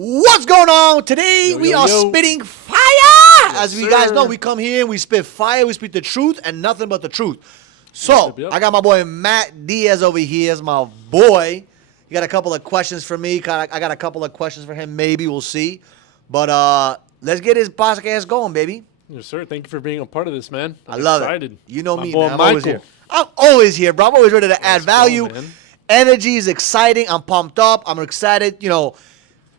What's going on? Today we are spitting fire. As you guys know, we come here, we spit fire, we speak the truth and nothing but the truth. So, I got my boy Matt Diaz over here as my boy. You got a couple of questions for me. I got a couple of questions for him. Maybe we'll see. But let's get his podcast going, baby. Yes, sir. Thank you for being a part of this, man. I love excited. it. You know my me, boy man. I'm Michael. always here. I'm always here, bro. I'm always ready to add value. Go, Energy is exciting. I'm pumped up. I'm excited. You know,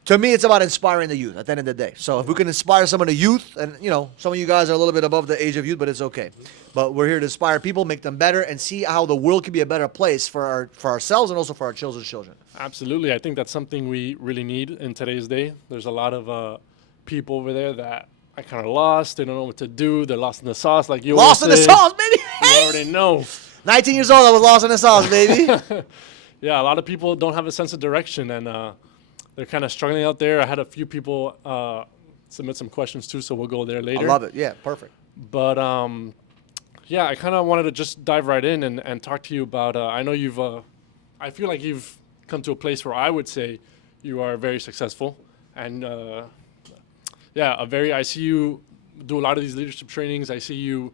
to me, it's about inspiring the youth at the end of the day. So if we can inspire some of the youth, and, you know, some of you guys are a little bit above the age of youth, but it's okay. But we're here to inspire people, make them better, and see how the world can be a better place for ourselves and also for our children's children. Absolutely. I think that's something we really need in today's day. There's a lot of people over there that are kind of lost. They don't know what to do. They're lost in the sauce, like you Lost in the sauce, baby. You already know. 19 years old, I was lost in the sauce, baby. Yeah, a lot of people don't have a sense of direction, and they're kind of struggling out there. I had a few people submit some questions too, so we'll go there later. I love it. Yeah, perfect. But yeah, I kind of wanted to just dive right in and talk to you about. I know you've. I feel like you've come to a place where I would say you are very successful, and yeah, I see you do a lot of these leadership trainings. I see you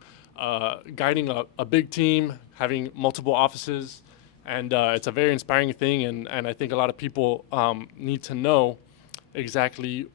guiding a big team, having multiple offices, and it's a very inspiring thing. And I think a lot of people need to know exactly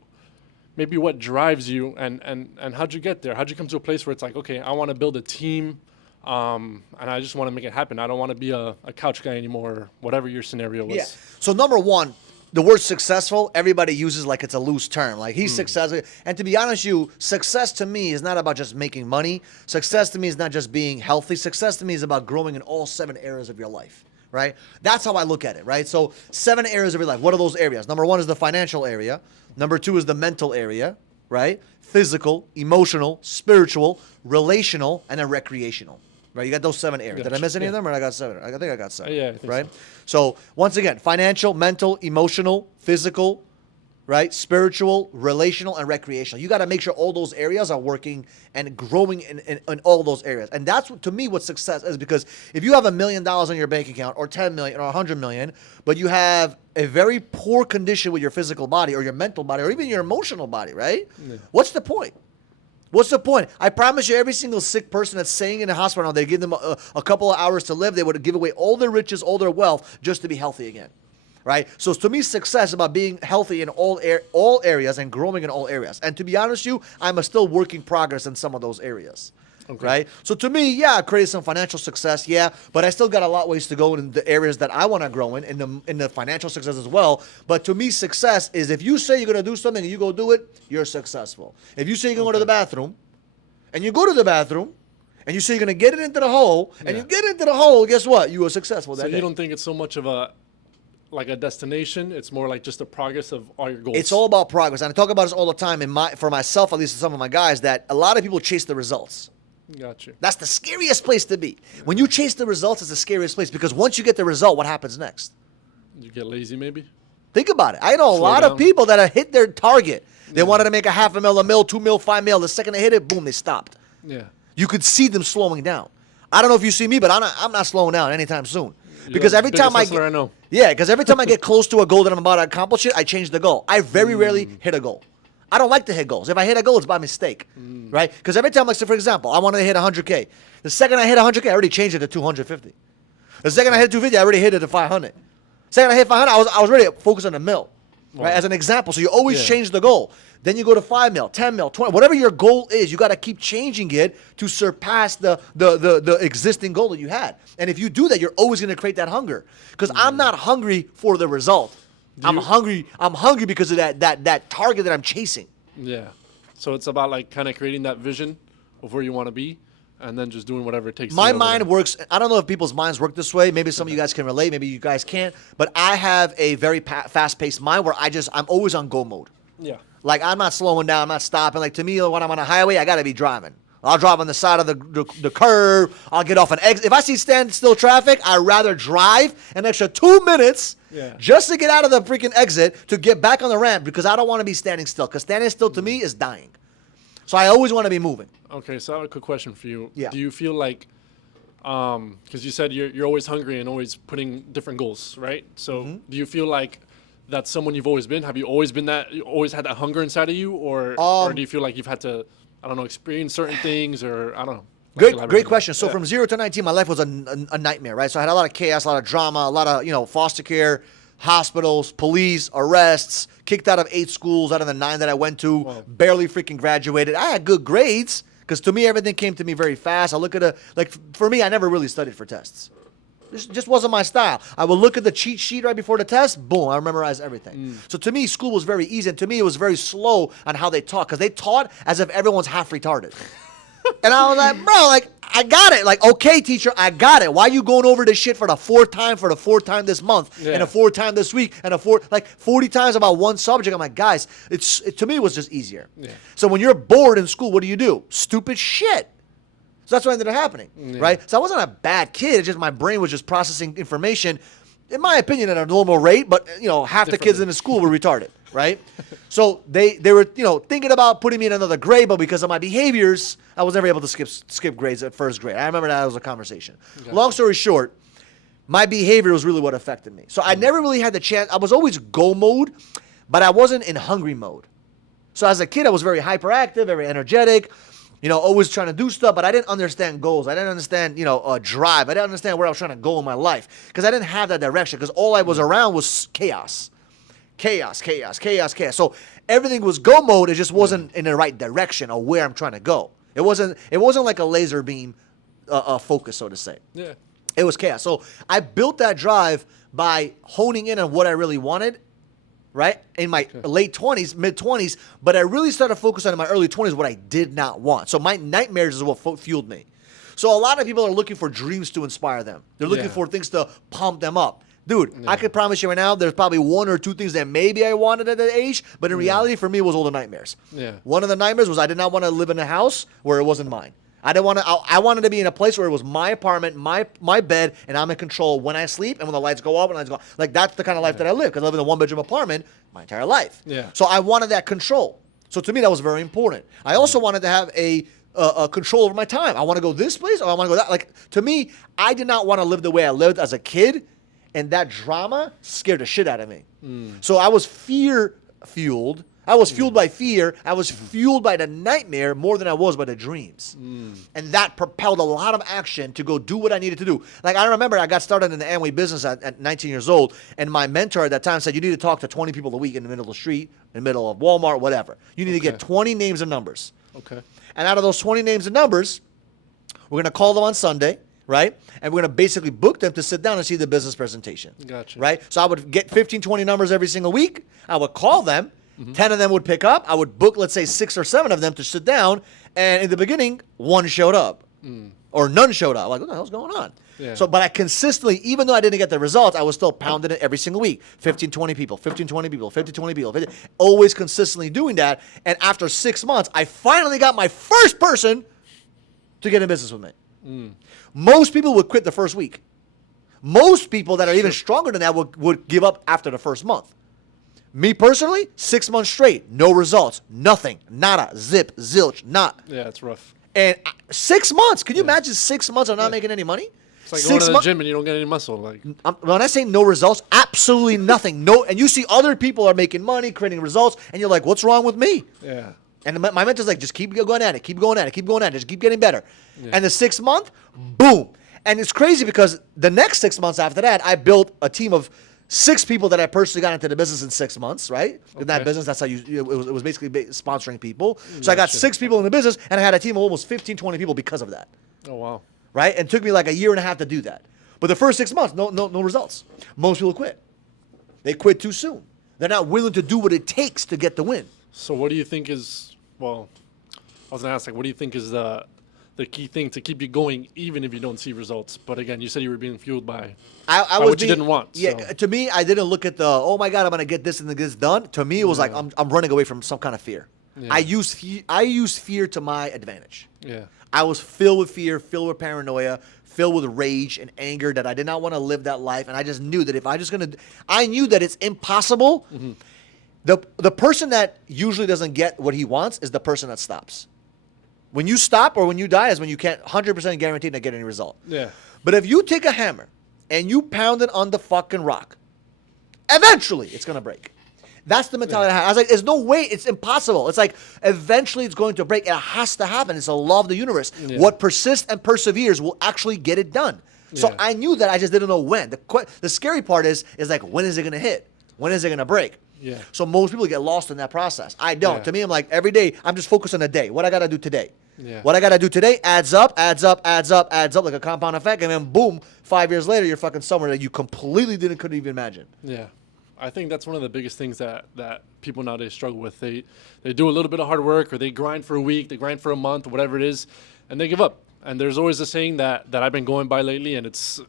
maybe what drives you and how'd you get there? How'd you come to a place where it's like, okay, I want to build a team, and I just want to make it happen. I don't want to be a couch guy anymore, or whatever your scenario was. Yeah. So number one, the word successful, everybody uses like it's a loose term. Like he's successful. And to be honest with you, success to me is not about just making money. Success to me is not just being healthy. Success to me is about growing in all 7 areas of your life, right? That's how I look at it, right? So 7 areas of your life. What are those areas? Number 1 is the financial area. Number 2 is the mental area, right? Physical, emotional, spiritual, relational, and then recreational. Right, you got those 7 areas. Gotcha. Did I miss any of them, or I got 7? I think I got 7. Yeah, I think right. So once again, financial, mental, emotional, physical, right, spiritual, relational, and recreational. You got to make sure all those areas are working and growing in all those areas. And that's to me what success is, because if you have $1 million on your bank account, or 10 million, or 100 million, but you have a very poor condition with your physical body, or your mental body, or even your emotional body, right? Yeah. What's the point? What's the point? I promise you, every single sick person that's staying in the hospital, they give them a couple of hours to live, they would give away all their riches, all their wealth, just to be healthy again, right? So to me, success is about being healthy in all areas and growing in all areas. And to be honest with you, I'm a still work in progress in some of those areas. Okay. Right? So to me, yeah, I created some financial success, yeah, but I still got a lot ways to go in the areas that I want to grow in the financial success as well. But to me, success is if you say you're going to do something and you go do it, you're successful. If you say you're going to go to the bathroom, and you go to the bathroom, and you say you're going to get it into the hole, and you get into the hole, guess what? You were successful that day. So you don't think it's so much of a destination? It's more like just a progress of all your goals. It's all about progress. And I talk about this all the time for myself, at least some of my guys, that a lot of people chase the results. Gotcha. That's the scariest place to be. When you chase the results, it's the scariest place, because once you get the result, what happens next? You get lazy, maybe? Think about it. I know a lot of people that have hit their target. They wanted to make a $500,000, $1 million, $2 million, $5 million. The second they hit it, boom, they stopped. Yeah. You could see them slowing down. I don't know if you see me, but I'm not slowing down anytime soon. Because every time I know. Yeah, because every time I get close to a goal that I'm about to accomplish it, I change the goal. I very rarely hit a goal. I don't like to hit goals. If I hit a goal, it's by mistake, right? Because every time, like, say, for example, I wanted to hit 100K. The second I hit 100K, I already changed it to 250. The second I hit 250, I already hit it to 500. Second I hit 500, I was ready to focus on the mill, right? As an example. So you always change the goal. Then you go to 5 mil, 10 mil, 20, whatever your goal is, you got to keep changing it to surpass the existing goal that you had. And if you do that, you're always going to create that hunger. Because I'm not hungry for the result. I'm hungry because of that target that I'm chasing. Yeah. So it's about like kind of creating that vision of where you want to be, and then just doing whatever it takes. My mind works. I don't know if people's minds work this way. Maybe some of you guys can relate. Maybe you guys can't. But I have a very fast-paced mind where I'm always on go mode. Yeah. Like, I'm not slowing down. I'm not stopping. Like, to me, when I'm on a highway, I got to be driving. I'll drive on the side of the curb. I'll get off an exit. If I see standstill traffic, I'd rather drive an extra 2 minutes just to get out of the freaking exit to get back on the ramp, because I don't want to be standing still. Because standing still to me is dying. So I always want to be moving. Okay, so I have a quick question for you. Yeah. Do you feel like, because you said you're always hungry and always putting different goals, right? So do you feel like that's someone you've always been? Have you always been that? You always had that hunger inside of you, or do you feel like you've had to, I don't know, experience certain things, or I don't know? Great question. So from 0 to 19, my life was a nightmare, right? So I had a lot of chaos, a lot of drama, a lot of, foster care, hospitals, police, arrests, kicked out of 8 schools out of the 9 that I went to, barely freaking graduated. I had good grades because to me, everything came to me very fast. I look at for me, I never really studied for tests. This just wasn't my style. I would look at the cheat sheet right before the test. Boom, I memorized everything. So to me, school was very easy. And to me, it was very slow on how they taught because they taught as if everyone's half retarded. And I was like, bro, I got it. Okay, teacher, I got it. Why are you going over this shit for the fourth time this month and the 4th time this week and 40 times about one subject? I'm like, guys, to me, it was just easier. Yeah. So when you're bored in school, what do? Stupid shit. So that's what ended up happening, right? So I wasn't a bad kid. It's just my brain was just processing information, in my opinion, at a normal rate. But, half the kids in the school were retarded, right? So they were, thinking about putting me in another grade, but because of my behaviors, I was never able to skip grades at first grade. I remember that was a conversation. Gotcha. Long story short, my behavior was really what affected me. So I never really had the chance. I was always go mode, but I wasn't in hungry mode. So as a kid, I was very hyperactive, very energetic, always trying to do stuff, but I didn't understand goals. I didn't understand, drive. I didn't understand where I was trying to go in my life because I didn't have that direction because all I was around was chaos. Chaos. So everything was go mode. It just wasn't in the right direction or where I'm trying to go. It wasn't like a laser beam focus, so to say. Yeah. It was chaos. So I built that drive by honing in on what I really wanted, right? In my late 20s, mid 20s, but I really started focusing on in my early 20s what I did not want. So my nightmares is what fueled me. So a lot of people are looking for dreams to inspire them. They're looking for things to pump them up. Dude, I can promise you right now, there's probably 1 or 2 things that maybe I wanted at that age, but in reality, for me, it was all the nightmares. Yeah. One of the nightmares was I did not want to live in a house where it wasn't mine. I wanted to be in a place where it was my apartment, my bed, and I'm in control when I sleep and when the lights go off and the lights go off. That's the kind of life that I live because I live in a 1-bedroom apartment my entire life. Yeah. So I wanted that control. So to me, that was very important. I also wanted to have a control over my time. I want to go this place or I want to go that. To me, I did not want to live the way I lived as a kid. And that drama scared the shit out of me. So I was fear-fueled. I was fueled by fear. I was fueled by the nightmare more than I was by the dreams. And that propelled a lot of action to go do what I needed to do. I remember I got started in the Amway business at 19 years old, and my mentor at that time said, you need to talk to 20 people a week in the middle of the street, in the middle of Walmart, whatever. You need to get 20 names and numbers. Okay. And out of those 20 names and numbers, we're going to call them on Sunday. Right? And we're going to basically book them to sit down and see the business presentation. Gotcha. Right? So I would get 15, 20 numbers every single week. I would call them. 10 of them would pick up. I would book, let's say, 6 or 7 of them to sit down. And in the beginning, 1 showed up. Or none showed up. What the hell's going on? Yeah. So, but I consistently, even though I didn't get the results, I was still pounding it every single week. 15, 20 people, 15, 20 people, 15, 20 people. 15, always consistently doing that. And after 6 months, I finally got my first person to get in business with me. Most people would quit the first week. Most people that are even stronger than that would give up after the first month. Me personally, 6 months straight, no results, nothing, nada, zip, zilch, not. Yeah, it's rough. And 6 months, can you imagine 6 months of not making any money? It's like going to the gym and you don't get any muscle. When I say no results, absolutely nothing. No, and you see other people are making money, creating results, and you're like, what's wrong with me? Yeah. And my mentor's like, just keep going at it, keep going at it, keep going at it, just keep getting better. Yeah. And the 6th month, boom. And it's crazy because the next 6 months after that, I built a team of 6 people that I personally got into the business in 6 months, right? In that business, that's how it was basically sponsoring people. So I got 6 people in the business, and I had a team of almost 15, 20 people because of that. Oh, wow. Right? And it took me like a year and a half to do that. But the first 6 months, no results. Most people quit. They quit too soon. They're not willing to do what it takes to get the win. So what do you think is... Well, I was going to ask, what do you think is the key thing to keep you going, even if you don't see results? But again, you said you were being fueled by what you didn't want. Yeah, so. To me, I didn't look at oh my God, I'm going to get this and this done. To me, it was like I'm running away from some kind of fear. Yeah. I use fear to my advantage. Yeah. I was filled with fear, filled with paranoia, filled with rage and anger that I did not want to live that life. And I just knew that I knew that it's impossible. Mm-hmm. The person that usually doesn't get what he wants is the person that stops. When you stop or when you die is when you can't 100% guaranteed to get any result. Yeah. But if you take a hammer and you pound it on the fucking rock Eventually, it's going to break. That's the mentality I had. I was like, there's no way. It's impossible. It's like, eventually it's going to break. It has to happen. It's a law of the universe. Yeah. What persists and perseveres will actually get it done. So Yeah. I knew that. I just didn't know when. The scary part is like, when is it going to hit? When is it going to break? Yeah. So most people get lost in that process. I don't. Yeah. To me, I'm like, every day, I'm just focused on a day. What I got to do today. Yeah. What I got to do today adds up like a compound effect. And then boom, 5 years later, you're fucking somewhere that you completely couldn't even imagine. Yeah. I think that's one of the biggest things that people nowadays struggle with. They do a little bit of hard work, or they grind for a week, they grind for a month, whatever it is, and they give up. And there's always a saying that I've been going by lately, and it's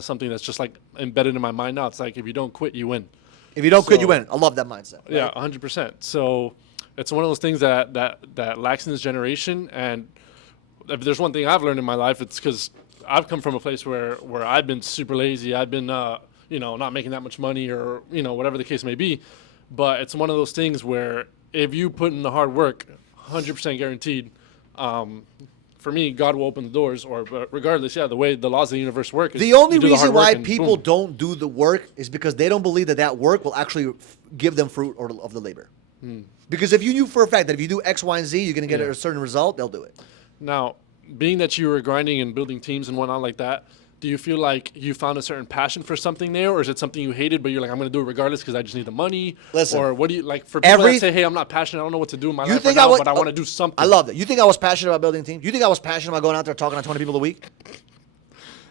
something that's just like embedded in my mind now. It's like, if you don't quit, you win. If you don't quit, you win. I love that mindset. Right? Yeah, 100%. So it's one of those things that lacks in this generation. And if there's one thing I've learned in my life, it's because I've come from a place where I've been super lazy. I've been not making that much money, or whatever the case may be. But it's one of those things where if you put in the hard work, 100% guaranteed, for me, God will open the doors. But regardless, the way the laws of the universe work is the only you do the reason hard work why and people boom. don't do the work is because they don't believe that work will actually give them fruit of the labor. Because if you knew for a fact that if you do X, Y, and Z, you're going to get Yeah. a certain result, they'll do it. Now, being that you were grinding and building teams and whatnot like that, do you feel like you found a certain passion for something there, or is it something you hated, but you're like, I'm going to do it regardless because I just need the money? Listen, or what do you like for people that say, hey, I'm not passionate, I don't know what to do in my life right now, but I want to do something? I love that. You think I was passionate about building teams? You think I was passionate about going out there talking to 20 people a week?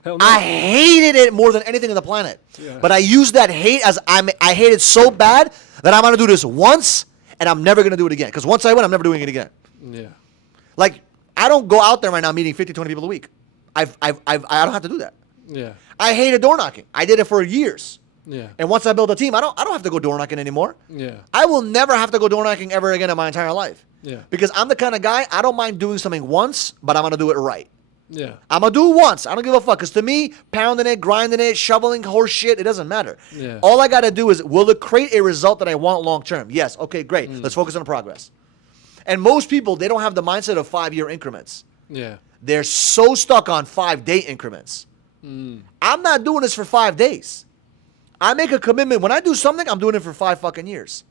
Hell no. I hated it more than anything on the planet. Yeah. But I used that hate as I hate it so bad that I'm going to do this once, and I'm never going to do it again. Because once I win, I'm never doing it again. Yeah. Like, I don't go out there right now meeting 50, 20 people a week. I don't have to do that. Yeah. I hated door knocking. I did it for years. Yeah. And once I build a team, I don't have to go door knocking anymore. Yeah. I will never have to go door knocking ever again in my entire life. Yeah. Because I'm the kind of guy, I don't mind doing something once, but I'm going to do it right. Yeah. I'm going to do it once. I don't give a fuck. Because to me, pounding it, grinding it, shoveling horse shit, it doesn't matter. Yeah. All I got to do is, will it create a result that I want long term? Yes. Okay, great. Let's focus on the progress. And most people, they don't have the mindset of 5-year increments. Yeah. They're so stuck on 5-day increments. I'm not doing this for 5 days. I make a commitment. When I do something, I'm doing it for 5 fucking years.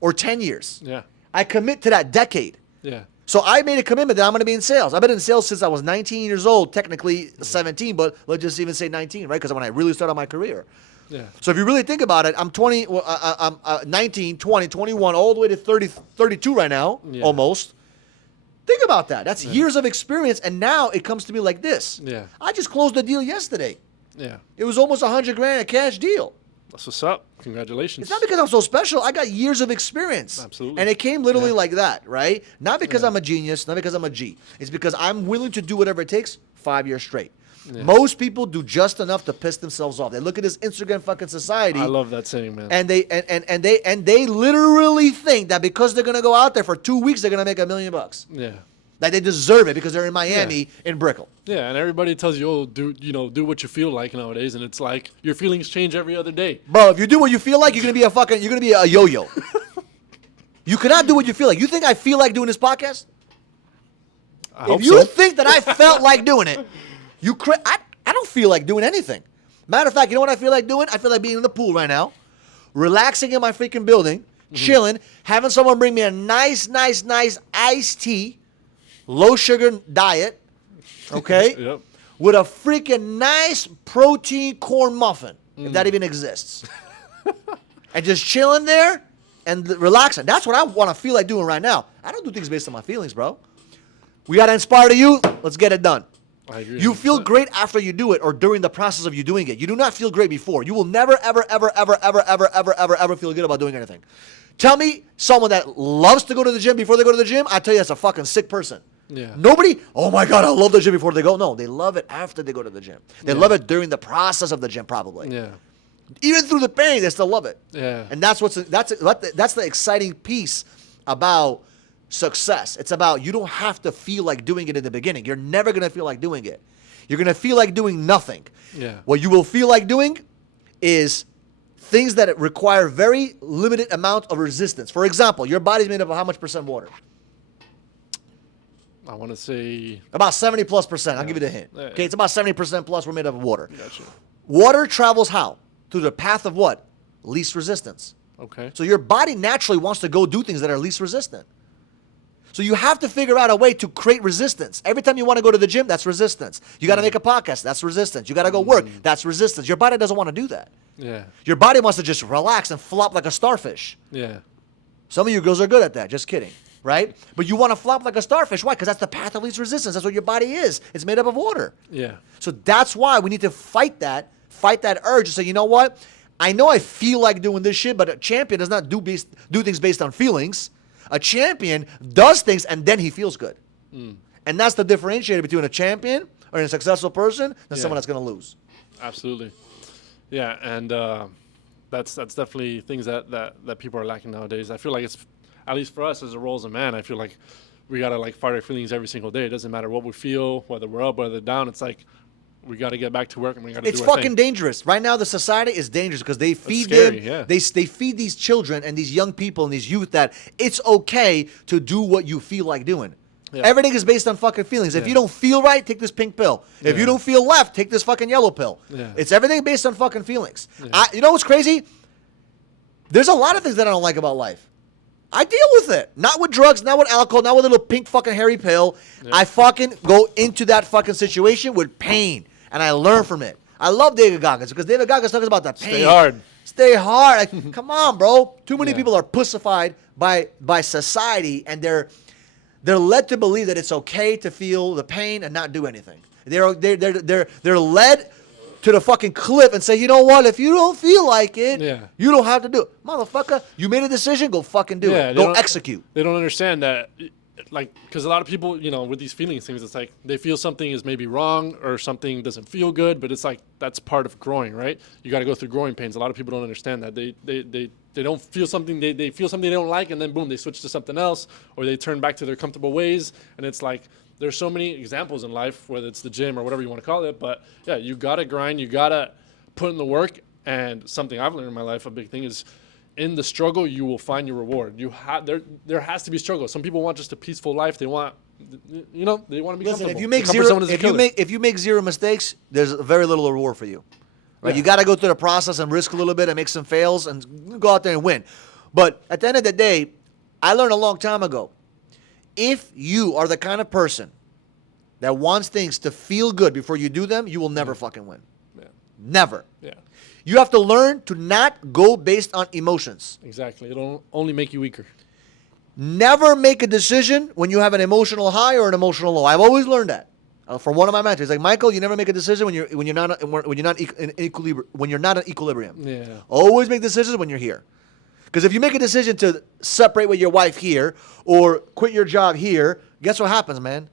Or 10 years. Yeah. I commit to that decade. Yeah. So I made a commitment that I'm going to be in sales. I've been in sales since I was 19 years old, technically 17, but let's just even say 19, right? Because when I really started my career. Yeah. So if you really think about it, I'm 20, I'm 19, 20, 21, all the way to 30, 32 right now, almost. Think about that. That's years of experience, and now it comes to me like this. Yeah. I just closed a deal yesterday. Yeah. It was almost $100,000 a cash deal. That's what's up. Congratulations. It's not because I'm so special. I got years of experience. Absolutely. And it came literally like that, right? Not because I'm a genius, not because I'm a G. It's because I'm willing to do whatever it takes 5 years straight. Yeah. Most people do just enough to piss themselves off. They look at this Instagram fucking society. I love that saying, man. And they literally think that because they're gonna go out there for 2 weeks, they're gonna make $1 million. Yeah. That they deserve it because they're in Miami in Brickell. Yeah, and everybody tells you, oh, do what you feel like nowadays, and it's like your feelings change every other day. Bro, if you do what you feel like, you're gonna be a yo-yo. You cannot do what you feel like. You think I feel like doing this podcast? If you think that I felt like doing it, I don't feel like doing anything. Matter of fact, you know what I feel like doing? I feel like being in the pool right now, relaxing in my freaking building, chilling, having someone bring me a nice iced tea, low sugar diet, okay? Yep. With a freaking nice protein corn muffin, if that even exists. And just chilling there and relaxing. That's what I want to feel like doing right now. I don't do things based on my feelings, bro. We got to inspire to you. Let's get it done. I agree. You feel great after you do it or during the process of you doing it. You do not feel great before. You will never, ever feel good about doing anything. Tell me someone that loves to go to the gym before they go to the gym, I tell you that's a fucking sick person. Yeah. Nobody, oh my God, I love the gym before they go. No, they love it after they go to the gym. They love it during the process of the gym probably. Yeah. Even through the pain, they still love it. Yeah. And that's the exciting piece about success. It's about you don't have to feel like doing it in the beginning. You're never going to feel like doing it. You're going to feel like doing nothing. Yeah. What you will feel like doing is things that require very limited amount of resistance. For example, your body's made up of how much percent water? I want to say About 70+%. I'll give you the hint. Yeah. Okay, it's about 70% plus we're made up of water. Gotcha. Water travels how? Through the path of what? Least resistance. Okay. So your body naturally wants to go do things that are least resistant. So you have to figure out a way to create resistance. Every time you want to go to the gym, that's resistance. You got to make a podcast, that's resistance. You got to go work, that's resistance. Your body doesn't want to do that. Yeah. Your body wants to just relax and flop like a starfish. Yeah. Some of you girls are good at that. Just kidding, right? But you want to flop like a starfish. Why? Because that's the path of least resistance. That's what your body is. It's made up of water. Yeah. So that's why we need to fight that urge and say, you know what? I know I feel like doing this shit, but a champion does not do things based on feelings. A champion does things and then he feels good. And that's the differentiator between a champion or a successful person than someone that's going to lose. Absolutely. Yeah, and that's definitely things that people are lacking nowadays. I feel like it's, at least for us as a role as a man, I feel like we got to like fight our feelings every single day. It doesn't matter what we feel, whether we're up, whether down. It's like we got to get back to work and we got to do our fucking thing. dangerous. Right now, the society is dangerous because they feed scary, them. yeah. They feed these children and these young people and these youth that it's okay to do what you feel like doing. Yeah. Everything is based on fucking feelings. If Yeah. you don't feel right, take this pink pill. If Yeah. you don't feel left, take this fucking yellow pill. Yeah. It's everything based on fucking feelings. Yeah. You know what's crazy? There's a lot of things that I don't like about life. I deal with it. Not with drugs, not with alcohol, not with a little pink fucking hairy pill. Yeah. I fucking go into that fucking situation with pain. And I learn from it. I love David Goggins because David Goggins talks about the pain. Stay hard. Stay hard. Like, come on, bro. Too many Yeah. people are pussified by society, and they're led to believe that it's okay to feel the pain and not do anything. They're led to the fucking cliff and say, you know what? If you don't feel like it, you don't have to do it, motherfucker. You made a decision. Go fucking do it. Go execute. They don't understand that. Like, because a lot of people, you know, with these feelings things, it's like they feel something is maybe wrong or something doesn't feel good, but it's like that's part of growing, right? You got to go through growing pains. A lot of people don't understand that. They don't feel something, they feel something they don't like, and then boom, they switch to something else, or they turn back to their comfortable ways. And it's like there's so many examples in life, whether it's the gym or whatever you want to call it. But yeah, you got to grind, you got to put in the work. And something I've learned in my life, a big thing is, in the struggle, you will find your reward. There has to be struggle. Some people want just a peaceful life. They want, they want to be Listen, comfortable. if you make zero mistakes, there's very little reward for you. Right? Yeah. You got to go through the process and risk a little bit and make some fails and go out there and win. But at the end of the day, I learned a long time ago, if you are the kind of person that wants things to feel good before you do them, you will never fucking win. Yeah. Never. Yeah. You have to learn to not go based on emotions. Exactly. It'll only make you weaker. Never make a decision when you have an emotional high or an emotional low. I've always learned that from one of my mentors. Like, Michael, you never make a decision when you're not in equilibrium. Yeah. Always make decisions when you're here. Because if you make a decision to separate with your wife here or quit your job here, guess what happens, man?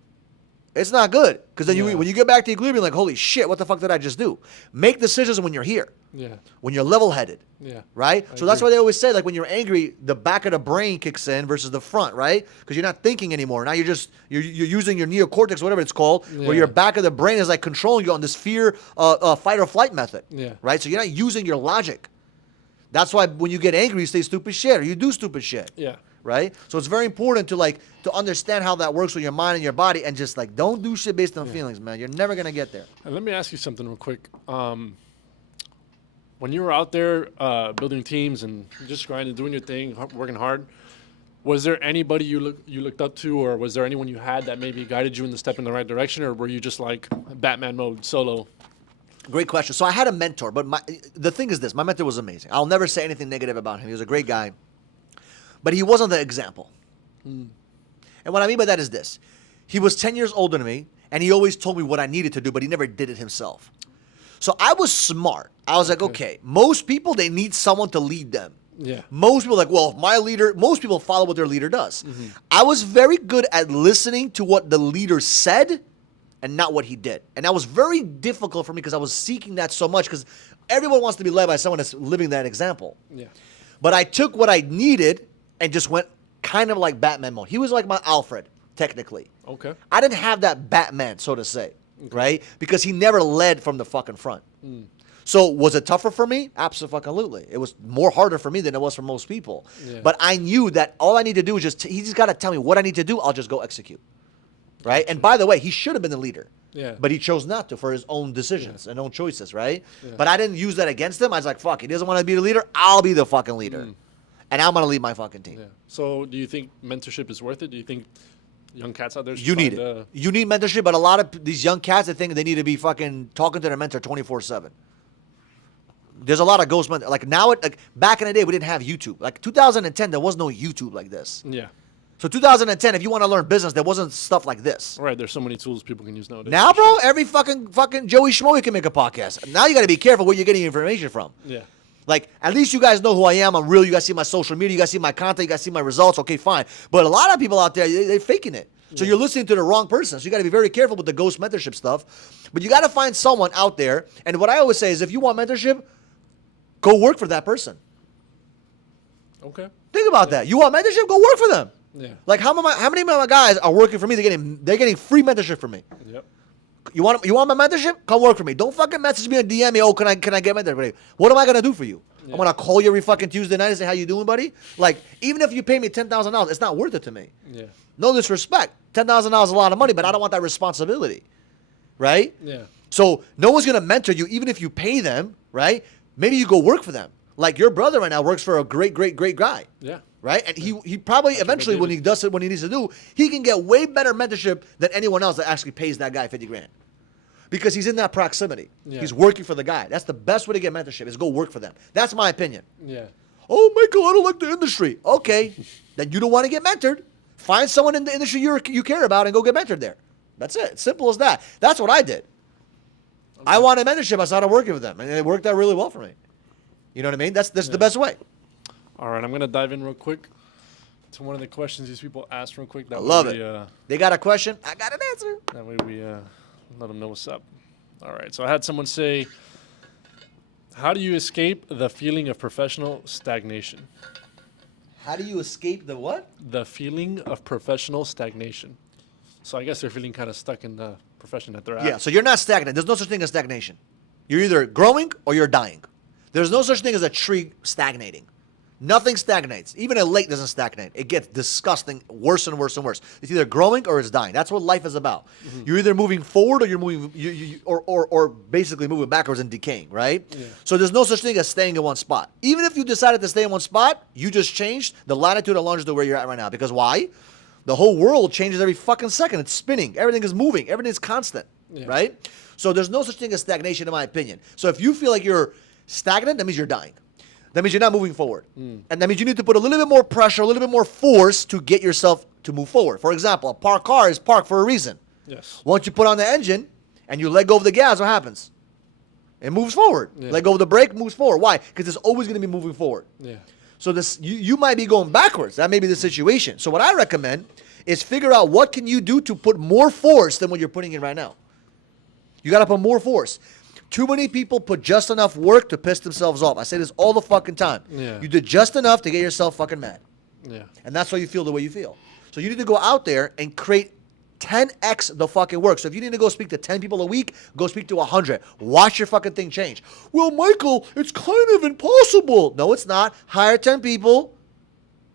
It's not good. Because then when you get back to equilibrium, like, holy shit, what the fuck did I just do? Make decisions when you're here. Yeah. When you're level-headed. Yeah. Right? So that's why they always say, like, when you're angry, the back of the brain kicks in versus the front, right? Because you're not thinking anymore. Now you're using your neocortex, whatever it's called, where your back of the brain is like controlling you on this fear, fight or flight method. Yeah. Right? So you're not using your logic. That's why when you get angry, you say stupid shit or you do stupid shit. Yeah. Right? So it's very important to understand how that works with your mind and your body, and just like don't do shit based on feelings, man. You're never gonna get there. And let me ask you something real quick. When you were out there building teams and just grinding, doing your thing, working hard, was there anybody you looked up to, or was there anyone you had that maybe guided you in the step in the right direction, or were you just like Batman mode, solo? Great question. So I had a mentor, but the thing is this: my mentor was amazing. I'll never say anything negative about him. He was a great guy, but he wasn't the example. And what I mean by that is this: he was 10 years older than me, and he always told me what I needed to do, but he never did it himself. So I was smart. I was like, okay, most people, they need someone to lead them. Yeah. Most people are like, well, if my leader, most people follow what their leader does. I was very good at listening to what the leader said and not what he did. And that was very difficult for me because I was seeking that so much, because everyone wants to be led by someone that's living that example. Yeah. But I took what I needed and just went kind of like Batman mode. He was like my Alfred, technically. Okay. I didn't have that Batman, so to say, right? Because he never led from the fucking front. So was it tougher for me? Absolutely. It was more harder for me than it was for most people. Yeah. But I knew that all I need to do is he just got to tell me what I need to do. I'll just go execute. Right? And by the way, he should have been the leader. Yeah. But he chose not to for his own decisions and own choices, right? Yeah. But I didn't use that against him. I was like, fuck, he doesn't want to be the leader. I'll be the fucking leader. And I'm going to lead my fucking team. Yeah. So do you think mentorship is worth it? Do you think young cats out there should You need find, it. You need mentorship, but a lot of these young cats, I think they need to be fucking talking to their mentor 24/7. There's a lot of ghost mentor. Like now, like back in the day, we didn't have YouTube. Like 2010, there was no YouTube like this. Yeah. So 2010, if you want to learn business, there wasn't stuff like this. Right. There's so many tools people can use nowadays. Now, bro, every fucking Joey Schmoey can make a podcast. Now you got to be careful where you're getting your information from. Yeah. Like, at least you guys know who I am. I'm real. You guys see my social media. You guys see my content. You guys see my results. Okay, fine. But a lot of people out there, they're faking it. So you're listening to the wrong person. So you got to be very careful with the ghost mentorship stuff. But you got to find someone out there. And what I always say is if you want mentorship, go work for that person. Okay. Think about that. You want mentorship? Go work for them. Yeah. Like how many of my guys are working for me? They're getting free mentorship from me. Yep. You want my mentorship? Come work for me. Don't fucking message me and DM me. Oh, can I get mentorship? What am I gonna do for you? Yeah. I'm gonna call you every fucking Tuesday night and say how you doing, buddy. Like even if you pay me $10,000, it's not worth it to me. Yeah. No disrespect. $10,000 is a lot of money, but I don't want that responsibility, right? Yeah. So no one's gonna mentor you, even if you pay them, right? Maybe you go work for them. Like your brother right now works for a great guy. Yeah. Right? And he probably eventually when he does it, when he needs to do, he can get way better mentorship than anyone else that actually pays that guy 50 grand. Because he's in that proximity. Yeah. He's working for the guy. That's the best way to get mentorship is go work for them. That's my opinion. Yeah. Oh, Michael, I don't like the industry. Okay. Then you don't want to get mentored. Find someone in the industry you care about and go get mentored there. That's it. Simple as that. That's what I did. Okay. I wanted mentorship. I started working with them. And it worked out really well for me. You know what I mean? That's the best way. All right, I'm going to dive in real quick to one of the questions these people asked real quick. I love it. They got a question, I got an answer. That way we let them know what's up. All right, so I had someone say, how do you escape the feeling of professional stagnation? How do you escape the what? The feeling of professional stagnation. So I guess they're feeling kind of stuck in the profession that they're at. Yeah, so you're not stagnant. There's no such thing as stagnation. You're either growing or you're dying. There's no such thing as a tree stagnating. Nothing stagnates. Even a lake doesn't stagnate. It gets disgusting, worse and worse and worse. It's either growing or it's dying. That's what life is about. Mm-hmm. You're either moving forward or you're moving, or basically moving backwards and decaying, right? Yeah. So there's no such thing as staying in one spot. Even if you decided to stay in one spot, you just changed the latitude and longitude where you're at right now. Because why? The whole world changes every fucking second. It's spinning. Everything is moving. Everything is constant, right? So there's no such thing as stagnation, in my opinion. So if you feel like you're stagnant, that means you're dying. That means you're not moving forward. And that means you need to put a little bit more pressure, a little bit more force to get yourself to move forward. For example, a parked car is parked for a reason. Yes. Once you put on the engine and you let go of the gas, what happens? It moves forward. Yeah. Let go of the brake, moves forward. Why? Because it's always going to be moving forward. Yeah. So this you might be going backwards. That may be the situation. So what I recommend is figure out what can you do to put more force than what you're putting in right now. You got to put more force. Too many people put just enough work to piss themselves off. I say this all the fucking time. Yeah. You did just enough to get yourself fucking mad. Yeah. And that's why you feel the way you feel. So you need to go out there and create 10x the fucking work. So if you need to go speak to 10 people a week, go speak to 100. Watch your fucking thing change. Well, Michael, it's kind of impossible. No, it's not. Hire 10 people,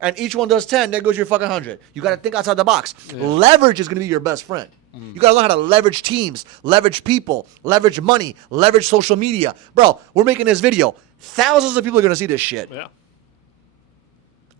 and each one does 10. There goes your fucking 100. You got to think outside the box. Yeah. Leverage is going to be your best friend. You got to learn how to leverage teams, leverage people, leverage money, leverage social media. Bro, we're making this video. Thousands of people are going to see this shit. Yeah.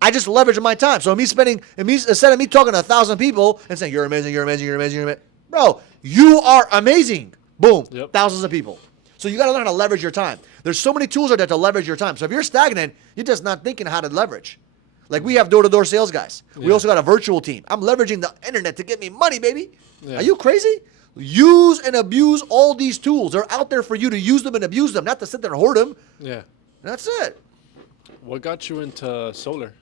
I just leverage my time. So instead of me talking to 1,000 people and saying, you're amazing, you're amazing, you're amazing, you're amazing. Bro, you are amazing. Boom. Yep. Thousands of people. So you got to learn how to leverage your time. There's so many tools out there to leverage your time. So if you're stagnant, you're just not thinking how to leverage. Like we have door-to-door sales guys. Yeah. We also got a virtual team. I'm leveraging the internet to get me money, baby. Yeah. Are you crazy? Use and abuse all these tools. They're out there for you to use them and abuse them, not to sit there and hoard them. Yeah. That's it. What got you into solar?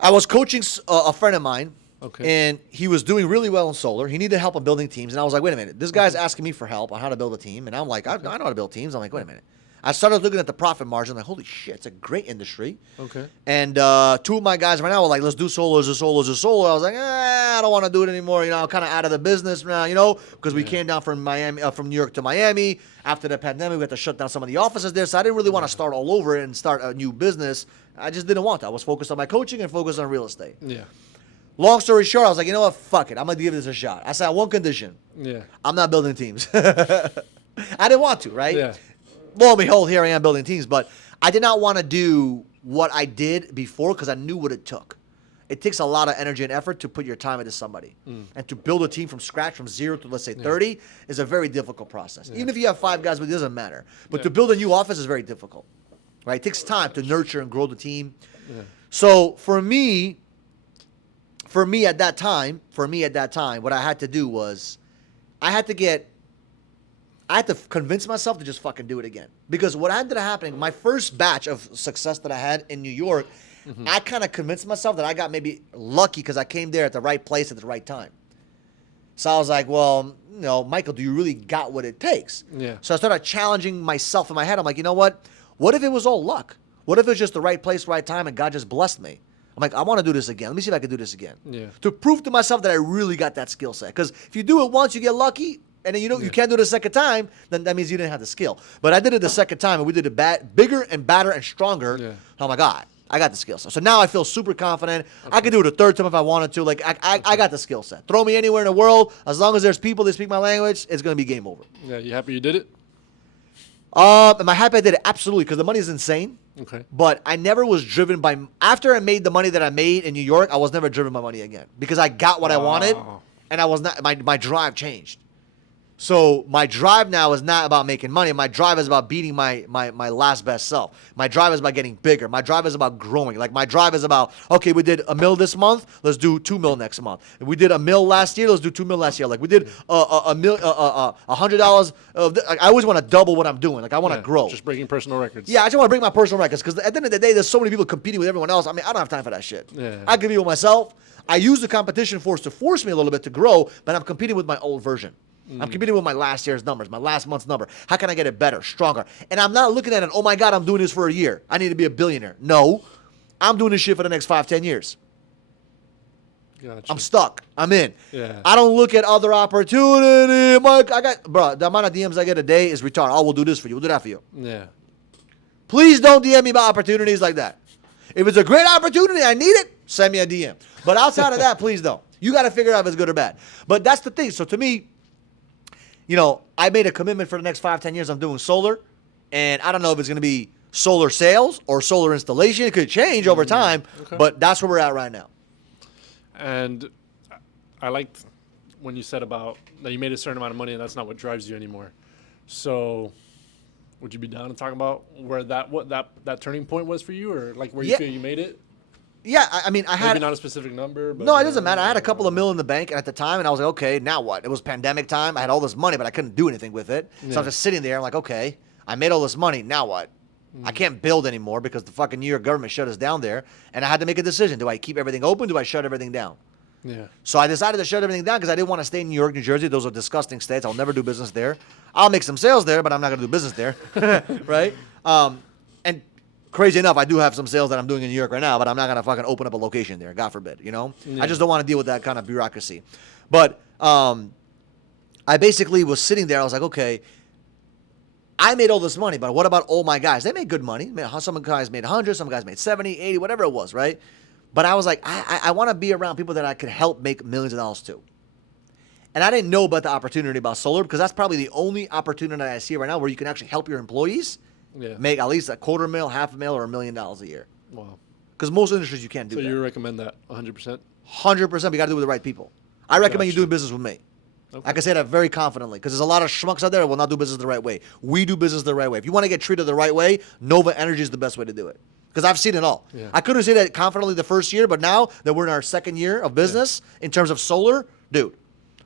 I was coaching a friend of mine, okay, and he was doing really well in solar. He needed help on building teams, and I was like, wait a minute. This guy's asking me for help on how to build a team, and I'm like, I know how to build teams. I'm like, wait a minute. I started looking at the profit margin, like, holy shit, it's a great industry. Okay. And two of my guys right now were like, let's do solar, is solar, is solar. I was like, I don't want to do it anymore. You know, I'm kind of out of the business now, you know, because we came down from from New York to Miami. After the pandemic, we had to shut down some of the offices there. So I didn't really want to start all over and start a new business. I just didn't want to. I was focused on my coaching and focused on real estate. Yeah. Long story short, I was like, you know what? Fuck it. I'm going to give this a shot. I said, on one condition. Yeah. I'm not building teams. I didn't want to, right? Yeah. Lo and behold, here I am building teams. But I did not want to do what I did before because I knew what it took. It takes a lot of energy and effort to put your time into somebody. And to build a team from scratch, from 0 to, let's say, 30, is a very difficult process. Even if you have 5 guys, but it doesn't matter. But to build a new office is very difficult, right? It takes time to nurture and grow the team. Yeah. So for me at that time, what I had to do was I had to convince myself to just fucking do it again. Because what ended up happening, my first batch of success that I had in New York, I kind of convinced myself that I got maybe lucky because I came there at the right place at the right time. So I was like, well, Michael, do you really got what it takes? Yeah. So I started challenging myself in my head. I'm like, you know what? What if it was all luck? What if it was just the right place, right time, and God just blessed me? I'm like, I want to do this again. Let me see if I can do this again. Yeah. To prove to myself that I really got that skill set. Because if you do it once, you get lucky, and then you can't do it a second time, then that means you didn't have the skill. But I did it the second time, and we did it bigger and badder and stronger. Yeah. Oh my God, I got the skill set. So now I feel super confident. Okay. I can do it a third time if I wanted to. Like I got the skill set. Throw me anywhere in the world, as long as there's people that speak my language, it's gonna be game over. Yeah. You happy you did it? Am I happy I did it? Absolutely, because the money is insane. Okay. But I never was driven by. After I made the money that I made in New York, I was never driven by money again because I got what I wanted, and I was not. My drive changed. So my drive now is not about making money. My drive is about beating my last best self. My drive is about getting bigger. My drive is about growing. Like my drive is about, okay, we did $1 million this month. Let's do $2 million next month. If we did $1 million last year. Let's do $2 million last year. Like we did $100. I always want to double what I'm doing. Like I want to grow. Just breaking personal records. Yeah, I just want to break my personal records because at the end of the day, there's so many people competing with everyone else. I mean, I don't have time for that shit. Yeah. I compete with myself. I use the competition force to force me a little bit to grow, but I'm competing with my old version. I'm competing with my last year's numbers, my last month's number. How can I get it better, stronger? And I'm not looking at it, oh my God, I'm doing this for a year. I need to be a billionaire. No, I'm doing this shit for the next 5, 10 years. Gotcha. I'm stuck. I'm in. Yeah. I don't look at other opportunity. Mike, the amount of DMs I get a day is retarded. Oh, we'll do this for you. We'll do that for you. Yeah. Please don't DM me about opportunities like that. If it's a great opportunity, I need it, send me a DM. But outside of that, please don't. You got to figure out if it's good or bad. But that's the thing. So to me, I made a commitment for the next 5, 10 years. I'm doing solar, and I don't know if it's going to be solar sales or solar installation. It could change over time, but that's where we're at right now. And I liked when you said about that you made a certain amount of money and that's not what drives you anymore. So would you be down to talk about where that turning point was for you, or like where you feel you made it? Yeah, I mean, I had maybe not a specific number, but no, it doesn't matter. I had a couple of mil in the bank at the time, and I was like, okay, now what? It was pandemic time. I had all this money, but I couldn't do anything with it. So I was just sitting there. I'm like, okay, I made all this money. Now what? I can't build anymore because the fucking New York government shut us down there, and I had to make a decision: do I keep everything open? Do I shut everything down? Yeah. So I decided to shut everything down because I didn't want to stay in New York, New Jersey. Those are disgusting states. I'll never do business there. I'll make some sales there, but I'm not going to do business there, right? And crazy enough, I do have some sales that I'm doing in New York right now, but I'm not going to fucking open up a location there, God forbid, Yeah. I just don't want to deal with that kind of bureaucracy. But I basically was sitting there. I was like, okay, I made all this money, but what about all my guys? They made good money. Some guys made 100, some guys made 70, 80, whatever it was, right? But I was like, I want to be around people that I could help make millions of dollars too. And I didn't know about the opportunity about solar because that's probably the only opportunity I see right now where you can actually help your employees make at least $250,000, $500,000, or $1 million a year. Wow. Because most industries you can't do that. So you that. recommend that 100%? 100%. But you got to do it with the right people. I recommend you doing business with me. Okay. I can say that very confidently because there's a lot of schmucks out there that will not do business the right way. We do business the right way. If you want to get treated the right way, Nova Energy is the best way to do it. Because I've seen it all. Yeah. I couldn't say that confidently the first year, but now that we're in our second year of business in terms of solar, dude,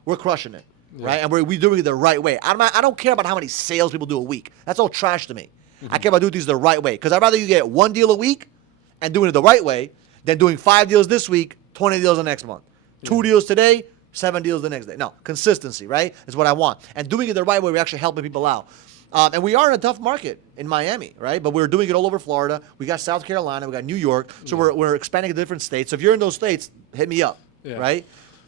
we're crushing it, right? And we're doing it the right way. I don't care about how many sales people do a week. That's all trash to me. I care about doing things the right way because I'd rather you get 1 deal a week and doing it the right way than doing 5 deals this week, 20 deals the next month. 2 deals today, 7 deals the next day. No, consistency, right, is what I want. And doing it the right way, we're actually helping people out. And we are in a tough market in Miami, right? But we're doing it all over Florida. We got South Carolina. We got New York. So we're expanding to different states. So if you're in those states, hit me up, right?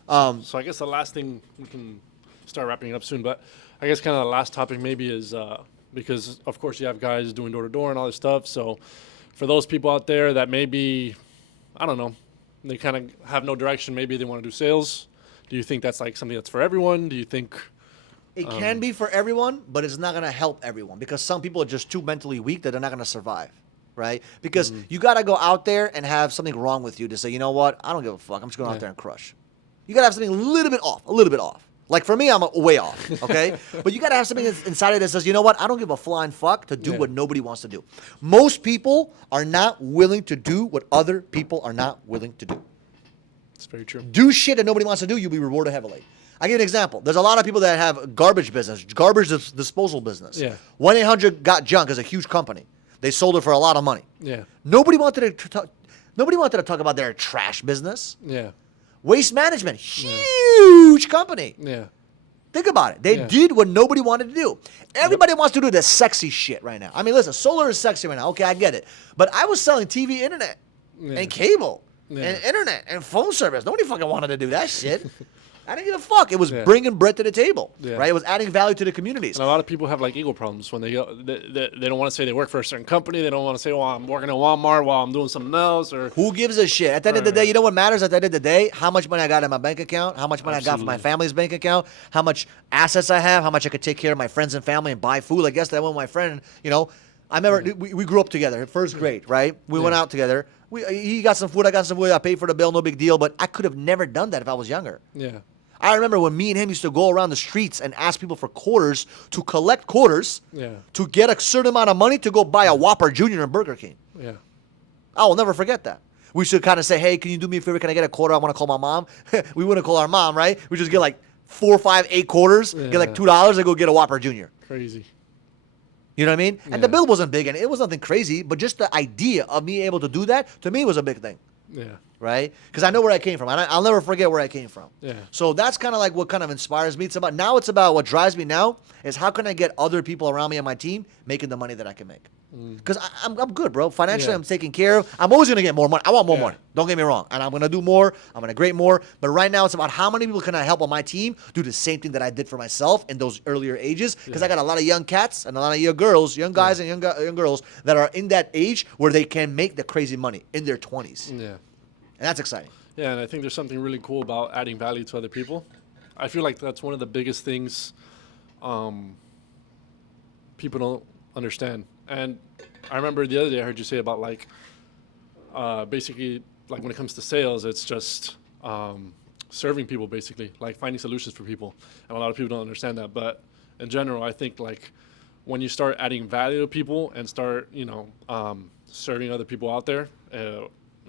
So I guess the last thing, we can start wrapping it up soon, but I guess kind of the last topic maybe is because, of course, you have guys doing door-to-door and all this stuff. So for those people out there that maybe, I don't know, they kind of have no direction. Maybe they want to do sales. Do you think that's like something that's for everyone? Do you think It can be for everyone, but it's not going to help everyone because some people are just too mentally weak that they're not going to survive, right? Because you got to go out there and have something wrong with you to say, you know what? I don't give a fuck. I'm just going out there and crush. You got to have something a little bit off. Like for me, I'm way off, okay? But you got to have something inside of that says, you know what? I don't give a flying fuck to do what nobody wants to do. Most people are not willing to do what other people are not willing to do. it's very true? Do shit that nobody wants to do, you'll be rewarded heavily. I give you an example. There's a lot of people that have garbage business, garbage disposal business. Yeah. 1-800-GOT-JUNK is a huge company. They sold it for a lot of money. Yeah. Nobody wanted to talk about their trash business. Yeah. Waste management, huge company. Yeah. Think about it. They did what nobody wanted to do. Everybody wants to do the sexy shit right now. I mean, listen, solar is sexy right now. Okay, I get it. But I was selling TV, internet, and cable, and internet, and phone service. Nobody fucking wanted to do that shit. I didn't give a fuck. It was bringing bread to the table, right? It was adding value to the communities. And a lot of people have like ego problems when they don't want to say they work for a certain company. They don't want to say, "Well, I'm working at Walmart while I'm doing something else." Or who gives a shit? At the end of the day, you know what matters? At the end of the day, how much money I got in my bank account, how much money I got from my family's bank account, how much assets I have, how much I could take care of my friends and family and buy food. Like yesterday, I went with my friend. You know, I remember we grew up together, first grade, right? We went out together. He got some food, I got some food. I paid for the bill, no big deal. But I could have never done that if I was younger. Yeah. I remember when me and him used to go around the streets and ask people for quarters to collect quarters to get a certain amount of money to go buy a Whopper Jr. in Burger King. Yeah. I will never forget that. We should kind of say, hey, can you do me a favor? Can I get a quarter? I want to call my mom. We wouldn't call our mom, right? We just get like 4, 5, 8 quarters, get like $2 and go get a Whopper Jr. Crazy. You know what I mean? And the bill wasn't big and it was nothing crazy, but just the idea of me able to do that, to me, was a big thing. Yeah. Right? Because I know where I came from. I'll never forget where I came from. Yeah. So that's kind of like what kind of inspires me. It's about what drives me now is how can I get other people around me on my team making the money that I can make. Because I'm good, bro. Financially, I'm taken care of. I'm always going to get more money. I want more money. Don't get me wrong. And I'm going to do more. I'm going to create more. But right now, it's about how many people can I help on my team do the same thing that I did for myself in those earlier ages. Because I got a lot of young cats and a lot of young girls, young guys and young girls that are in that age where they can make the crazy money in their 20s. Yeah. And that's exciting. Yeah, and I think there's something really cool about adding value to other people. I feel like that's one of the biggest things people don't understand. And I remember the other day I heard you say about like basically like when it comes to sales, it's just serving people basically, like finding solutions for people. And a lot of people don't understand that. But in general, I think like when you start adding value to people and start, serving other people out there,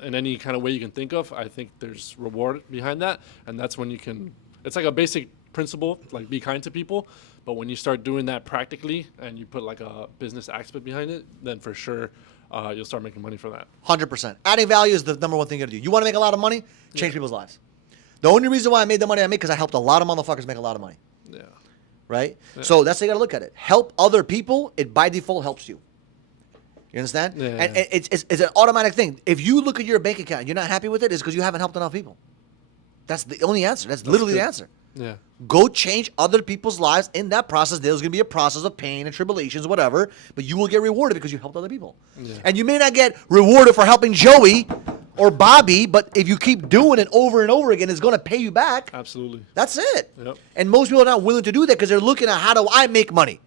in any kind of way you can think of, I think there's reward behind that. And that's when you can, it's like a basic principle, like be kind to people. But when you start doing that practically and you put like a business aspect behind it, then for sure you'll start making money for that. 100%. Adding value is the number one thing you got to do. You want to make a lot of money? Change people's lives. The only reason why I made the money I make because I helped a lot of motherfuckers make a lot of money. Yeah. Right? Yeah. So that's how you got to look at it. Help other people, it by default helps you. You understand? Yeah. And it's an automatic thing. If you look at your bank account and you're not happy with it, it's because you haven't helped enough people. That's the only answer. That's literally good. the answer. Yeah. Go change other people's lives. In that process, there's going to be a process of pain and tribulations, whatever, but you will get rewarded because you helped other people. Yeah. And you may not get rewarded for helping Joey or Bobby, but if you keep doing it over and over again, it's going to pay you back. Absolutely. That's it. Yep. And most people are not willing to do that because they're looking at how do I make money?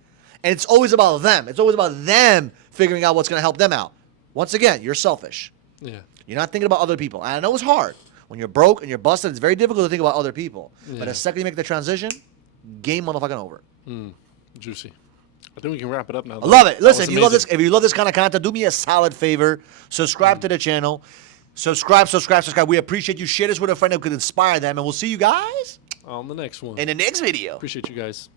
And it's always about them. It's always about them figuring out what's going to help them out. Once again, you're selfish. Yeah. You're not thinking about other people. And I know it's hard. When you're broke and you're busted, it's very difficult to think about other people. Yeah. But the second you make the transition, game motherfucking over. Juicy. I think we can wrap it up now. I love it. Listen, if you love this kind of content, do me a solid favor. Subscribe to the channel. Subscribe. We appreciate you. Share this with a friend who could inspire them. And we'll see you guys on the next one. In the next video. Appreciate you guys.